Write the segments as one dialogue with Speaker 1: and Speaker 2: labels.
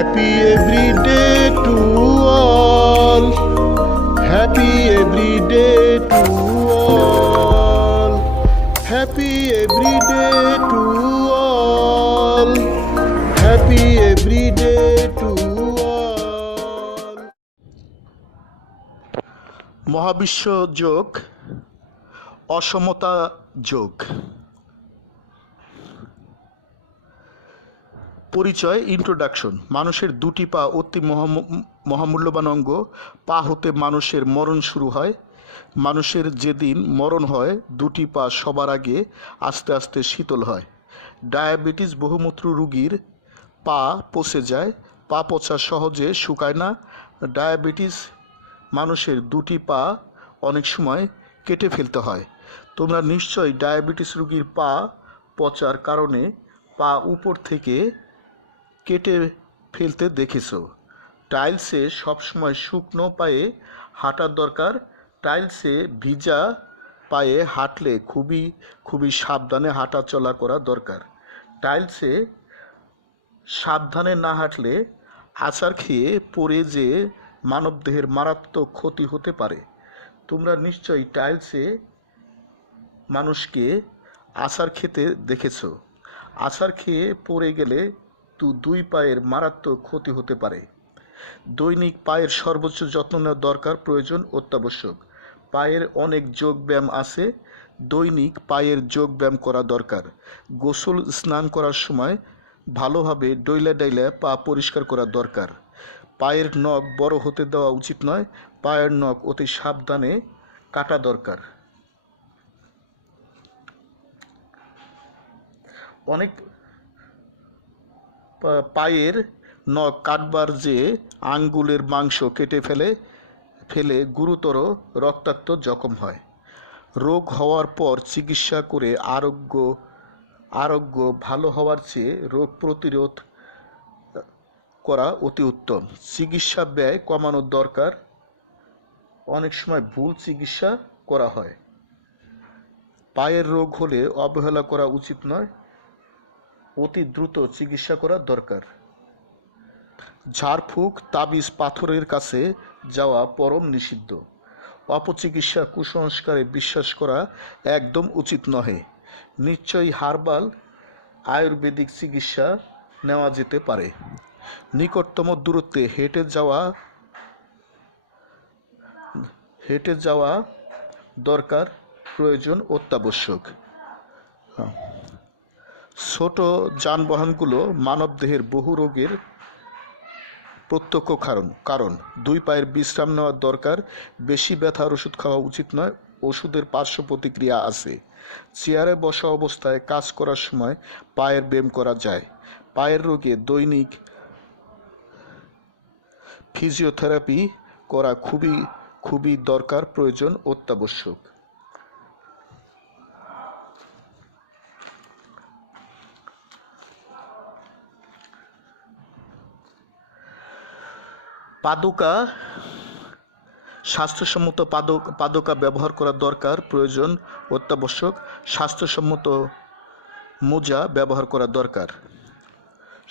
Speaker 1: Happy every day to all. Happy every day to all. Happy every day to all. Happy every day to all. মহাবিশ্ব যোগ অসমতা যোগ পরিচয় introduction মানুষের দুটি পা অতি মহাম- মহামূল্যবান অঙ্গ। পা হতে মানুষের মরণ শুরু হয়। মানুষের যেদিন মরণ হয়, দুটি পা সবার আগে আস্তে আস্তে শীতল হয়। ডায়াবেটিস বহুমূত্র রুগীর পা পচে যায়। পা পচা সহজে শুকায় না। ডায়াবেটিস মানুষের দুটি পা অনেক সময় কেটে ফেলতে হয়। তোমরা নিশ্চয়ই ডায়াবেটিস রুগীর পা পচার কারণে পা উপর থেকে কেটে ফেলতে দেখেছ। টাইলসে সবসময় শুকনো পায়ে হাঁটার দরকার। টাইলসে ভিজা পায়ে হাঁটলে খুবই খুবই সাবধানে হাঁটা চলা করা দরকার। টাইলসে সাবধানে না হাঁটলে আচার খেয়ে পড়ে যে মানবদেহের মারাত্মক ক্ষতি হতে পারে। তোমরা নিশ্চয়ই টাইলসে মানুষকে আচার খেতে দেখেছ। আচার খেয়ে পড়ে গেলে তো দুই পায়ের মারাত্মক ক্ষতি হতে পারে। দৈনিক পায়ের সর্বোচ্চ যত্ন নেওয়া দরকার প্রয়োজন অত্যাবশ্যক। পায়ের অনেক যোগ ব্যায়াম আছে, দৈনিক পায়ের যোগ ব্যায়াম করা দরকার। গোসল, স্নান করার সময় ভালোভাবে ডইলা ডাইলা পা পরিষ্কার করা দরকার। পায়ের নখ বড় হতে দেওয়া উচিত নয়, পায়ের নখ অতি সাবধানে কাটা দরকার। অনেক পায়ের নখ কাটবার যে আঙ্গুলের মাংস কেটে ফেলে ফেলে গুরুতর রক্তাক্ত জখম হয়। রোগ হওয়ার পর চিকিৎসা করে আরোগ্য আরোগ্য ভালো হওয়ার চেয়ে রোগ প্রতিরোধ করা অতি উত্তম। চিকিৎসা ব্যয় কমানোর দরকার। অনেক সময় ভুল চিকিৎসা করা হয়। পায়ের রোগ হলে অবহেলা করা উচিত নয়। অতি দ্রুত চিকিৎসা করা দরকার। ঝাড়ফুঁক, তাবিজ, পাথরের কাছে যাওয়া পরম নিষিদ্ধ। অপচিকিৎসা কুসংস্কারে বিশ্বাস করা একদম উচিত নহে। নিশ্চয়ই হার্বাল আয়ুর্বেদিক চিকিৎসা নেওয়া যেতে পারে। নিকটতম দূরত্বে হেঁটে যাওয়া হেঁটে যাওয়া দরকার, প্রয়োজন অত্যাবশ্যক। ছোট যানবাহনগুলো মানবদেহের বহু রোগের প্রত্যক্ষ কারণ। কারণ, দুই পায়ের বিশ্রাম নেওয়ার দরকার, বেশি ব্যথার ওষুধ খাওয়া উচিত নয়, ওষুধের পার্শ্ব প্রতিক্রিয়া আছে। চেয়ারে বসা অবস্থায় কাজ করার সময় পায়ের ব্যায়াম করা যায়। পায়ের রোগে দৈনিক ফিজিওথেরাপি করা খুবই খুবই দরকার, প্রয়োজন অত্যাবশ্যক। পাদুকা, স্বাস্থ্যসম্মত পাদক পাদুকা ব্যবহার করা দরকার, প্রয়োজন, অত্যাবশ্যক, স্বাস্থ্যসম্মত মোজা ব্যবহার করা দরকার।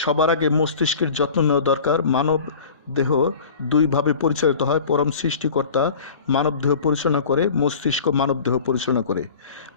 Speaker 1: সবার আগে মস্তিষ্কের যত্ন নেওয়া দরকার, মানব দেহ দুইভাবে পরিচালিত হয়। পরম সৃষ্টিকর্তা মানব দেহ পরিচালনা করে, মস্তিষ্ক মানব দেহ পরিচালনা করে।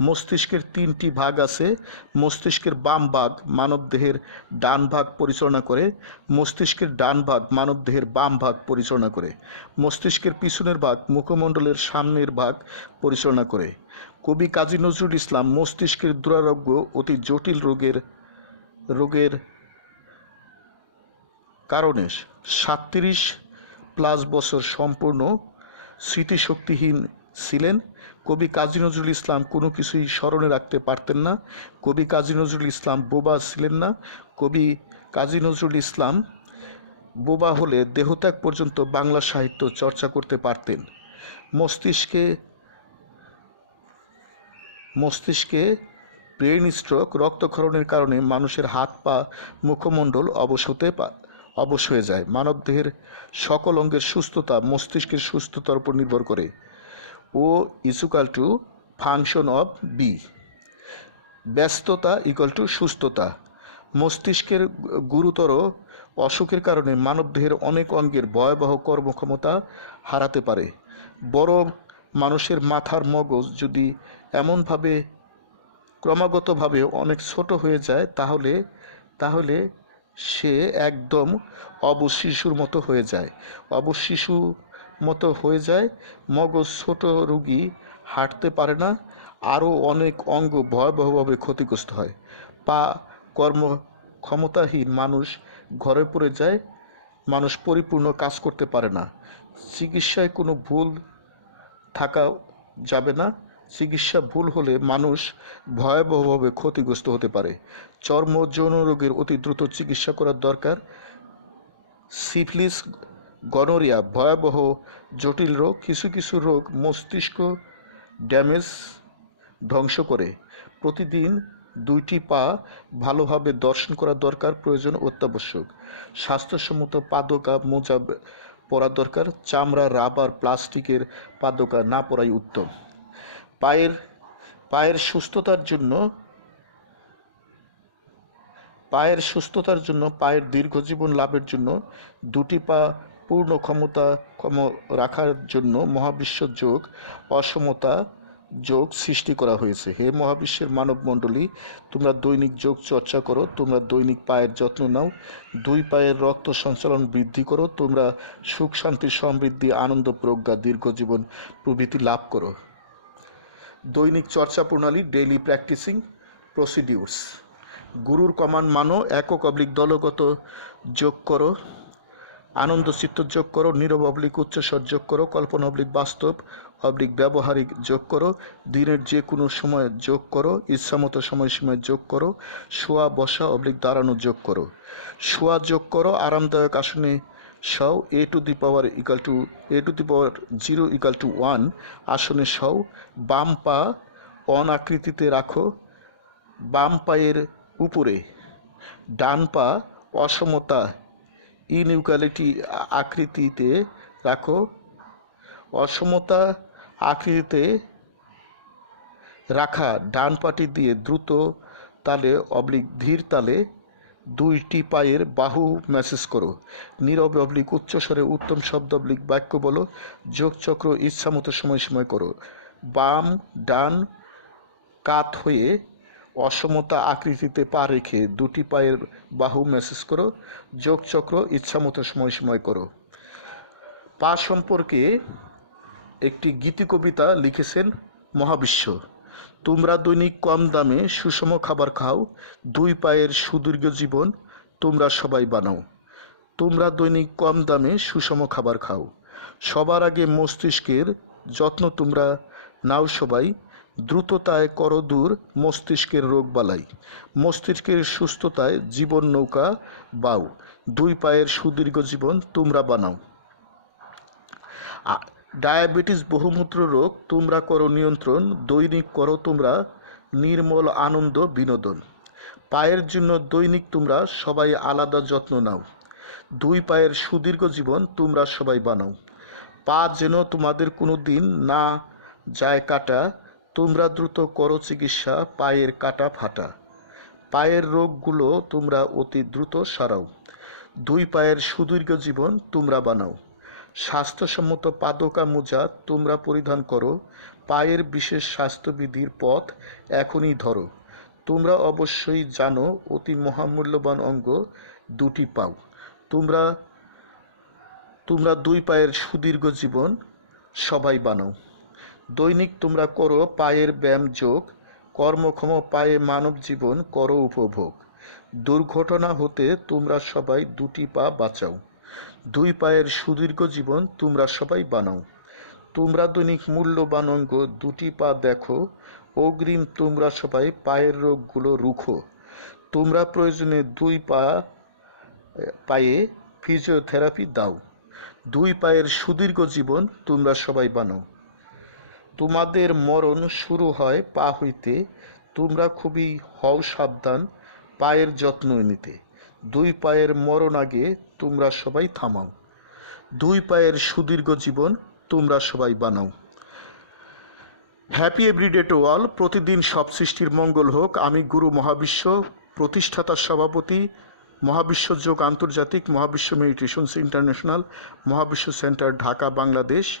Speaker 1: মস্তিষ্কের তিনটি ভাগ আছে। মস্তিষ্কের বাম ভাগ মানব দেহের ডান ভাগ পরিচালনা করে। মস্তিষ্কের ডান ভাগ মানব দেহের বাম ভাগ পরিচালনা করে। মস্তিষ্কের পিছনের ভাগ মুখমণ্ডলের সামনের ভাগ পরিচালনা করে। কবি কাজী নজরুল ইসলাম মস্তিষ্কের দুরারোগ্য অতি জটিল রোগের রোগের কারণে সাতত্রিশ প্লাস বছর সম্পূর্ণ স্মৃতিশক্তিহীন ছিলেন। কবি কাজী নজরুল ইসলাম কোনো কিছুই স্মরণে রাখতে পারতেন না। কবি কাজী নজরুল ইসলাম বোবা ছিলেন না। কবি কাজী নজরুল ইসলাম বোবা হলে দেহত্যাগ পর্যন্ত বাংলা সাহিত্য চর্চা করতে পারতেন। মস্তিষ্কে মস্তিষ্কে ব্রেন স্ট্রোক রক্তক্ষরণের কারণে মানুষের হাত পা মুখমণ্ডল অবশ হতে অবশ হয়ে যায়। মানবদেহের সকল অঙ্গের সুস্থতা মস্তিষ্কের সুস্থতার উপর নির্ভর করে। ও is equal to function of B ব্যস্ততা ইকুয়াল টু সুস্থতা। মস্তিষ্কের গুরুতর অসুখের কারণে মানবদেহের অনেক অঙ্গের ভয়াবহ কর্মক্ষমতা হারাতে পারে। বরং মানুষের মাথার মগজ যদি এমনভাবে ক্রমাগতভাবে অনেক ছোট হয়ে যায়, তাহলে তাহলে সে একদম অবশিশুর মতো হয়ে যায়। অবশিশু মতো হয়ে যায়, মগজ ছোট রুগী হাঁটতে পারে না, আরও অনেক অঙ্গ ভয়াবহভাবে ক্ষতিগ্রস্ত হয়। পা কর্ম ক্ষমতাহীন মানুষ ঘরে পড়ে যায়, মানুষ পরিপূর্ণ কাজ করতে পারে না। চিকিৎসায় কোনো ভুল থাকা যাবে না, চিকিৎসা ভুল হলে মানুষ ভয়াবহভাবে ক্ষতিগ্রস্ত হতে পারে। চর্ম যৌন রোগের অতি দ্রুত চিকিৎসা করার দরকার। সিফিলিস, গনোরিয়া, ভয়াবহ, জটিল রোগ, কিছু কিছু রোগ মস্তিষ্ক ড্যামেজ ধ্বংস করে। প্রতিদিন দুইটি পা ভালোভাবে দর্শন করা দরকার, প্রয়োজন অত্যাবশ্যক। স্বাস্থ্যসম্মত পাদকা, মোজা পরা দরকার, চামড়া, রাবার, প্লাস্টিকের পাদকা না পরাই উত্তম। পায়ের পায়ের সুস্থতার জন্য পায়ের সুস্থতার জন্য, পায়ের দীর্ঘ জীবন লাভের জন্য দুটি পা পূর্ণ ক্ষমতা ক্ষম রাখার জন্য মহাবিশ্ব যোগ, অসমতা যোগ সৃষ্টি করা হয়েছে। হে মহাবিশ্বের মানব মণ্ডলী তোমরা দৈনিক যোগ চর্চা করো, তোমরা দৈনিক পায়ের যত্ন নাও, দুই পায়ের রক্ত সঞ্চালন বৃদ্ধি করো, তোমরা সুখ, শান্তি, সমৃদ্ধি, আনন্দ, প্রজ্ঞা, দীর্ঘ জীবন প্রভৃতি লাভ করো। দৈনিক চর্চা প্রণালী, ডেইলি প্র্যাকটিসিং প্রসিডিউরস। গুরুর কমান্ড মানো, একক অবলিক দলগত যোগ করো, আনন্দ চিত্ত যোগ করো, নীরব অবলিক উচ্চস্বর যোগ করো, কল্পনা অবলিক বাস্তব অবলিক ব্যবহারিক যোগ করো, দিনের যে কোনো সময় যোগ করো, ইচ্ছামতো সময়সীমায় যোগ করো, শোয়া বসা অবলিক দাঁড়ানো যোগ করো। শোয়া যোগ করো, আরামদায়ক আসনে সও A to the power equal to A to the power zero equal to one আসনে সও বাম পা অন আকৃতিতে রাখো, বাম পায়ের উপরে। ডান পা অসমতা ইনইকুয়ালিটি আকৃতিতে রাখো। অসমতা আকৃতিতে রাখা ডান পাটি দিয়ে দ্রুত তালে অবলিক ধীর তালে দুইটি পায়ের বাহু ম্যাসেজ করো। নীরব অবলিক উচ্চস্বরে উত্তম শব্দ অবলিক বাক্য বলো। যোগচক্র ইচ্ছামতো সময় সময় করো। বাম, ডান, কাত হয়ে অসমতা আকৃতিতে পা রেখে দুটি পায়ের বাহু মেসেজ করো যোগচক্র ইচ্ছামতো সময় সময় করো। পা সম্পর্কে একটি গীতি কবিতা লিখেছেন মহাবিশ্ব। তোমরা দৈনিক কম দামে সুষম খাবার খাও, দুই পায়ের সুদীর্ঘ জীবন তোমরা সবাই বানাও। তোমরা দৈনিক কম দামে সুষম খাবার খাও। সবার আগে মস্তিষ্কের যত্ন তোমরা নাও সবাই দ্রুততায় করো দূর মস্তিষ্কের রোগ বালাই। মস্তিষ্কের সুস্থতায় জীবন নৌকা বাউ। দুই পায়ের সুদীর্ঘ জীবন তোমরা বানাও। ডায়াবেটিস বহুমূত্র রোগ, তোমরা করো নিয়ন্ত্রণ, দৈনিক করো তোমরা নির্মল আনন্দ বিনোদন। পায়ের জন্য দৈনিক তোমরা সবাই আলাদা যত্ন নাও। দুই পায়ের সুদীর্ঘ জীবন তোমরা সবাই বানাও। পা যেন তোমাদের কোনো দিন না যায় কাটা তোমরা দ্রুত করো চিকিৎসা, পায়ের কাটা ফাটা। পায়ের রোগগুলো তোমরা অতি দ্রুত সারাও। দুই পায়ের সুদীর্ঘ জীবন তোমরা বানাও। স্বাস্থ্যসম্মত পাদকা মোজা তোমরা পরিধান করো। পায়ের বিশেষ স্বাস্থ্যবিধির পথ এখনই ধরো। তোমরা অবশ্যই জানো, অতি মহামূল্যবান অঙ্গ দুটি পাও। তোমরা তোমরা দুই পায়ের সুদীর্ঘ জীবন সবাই বানাও। দৈনিক তোমরা করো পায়ের ব্যায়াম যোগ, কর্মক্ষম পায়ে মানব জীবন করো উপভোগ। দুর্ঘটনা হতে তোমরা সবাই দুটি পা বাঁচাও। দুই পায়ের সুদীর্ঘ জীবন তোমরা সবাই বানাও। তোমরা দৈনিক মূল্যবান অঙ্গ দুটি পা দেখো, অগ্রিম তোমরা সবাই পায়ের রোগগুলো রুখো। তোমরা প্রয়োজনে দুই পা পায়ে ফিজিওথেরাপি দাও। দুই পায়ের সুদীর্ঘ জীবন তোমরা সবাই বানাও। তোমাদের মরণ শুরু হয় পা হইতে, তোমরা খুবই হও সাবধান, পায়ের যত্ন নিতে। দুই পায়ের মরণ আগে তোমরা সবাই থামাও। দুই পায়ের সুদীর্ঘ জীবন তোমরা সবাই বানাও। হ্যাপি এভরিডে টু অল প্রতিদিন সব সৃষ্টির মঙ্গল হোক। আমি গুরু মহাবিশ্ব, প্রতিষ্ঠাতা সভাপতি, মহাবিশ্ব যোগ আন্তর্জাতিক, মহাবিশ্ব মেডিটেশনস ইন্টারন্যাশনাল, মহাবিশ্ব সেন্টার, ঢাকা, বাংলাদেশ।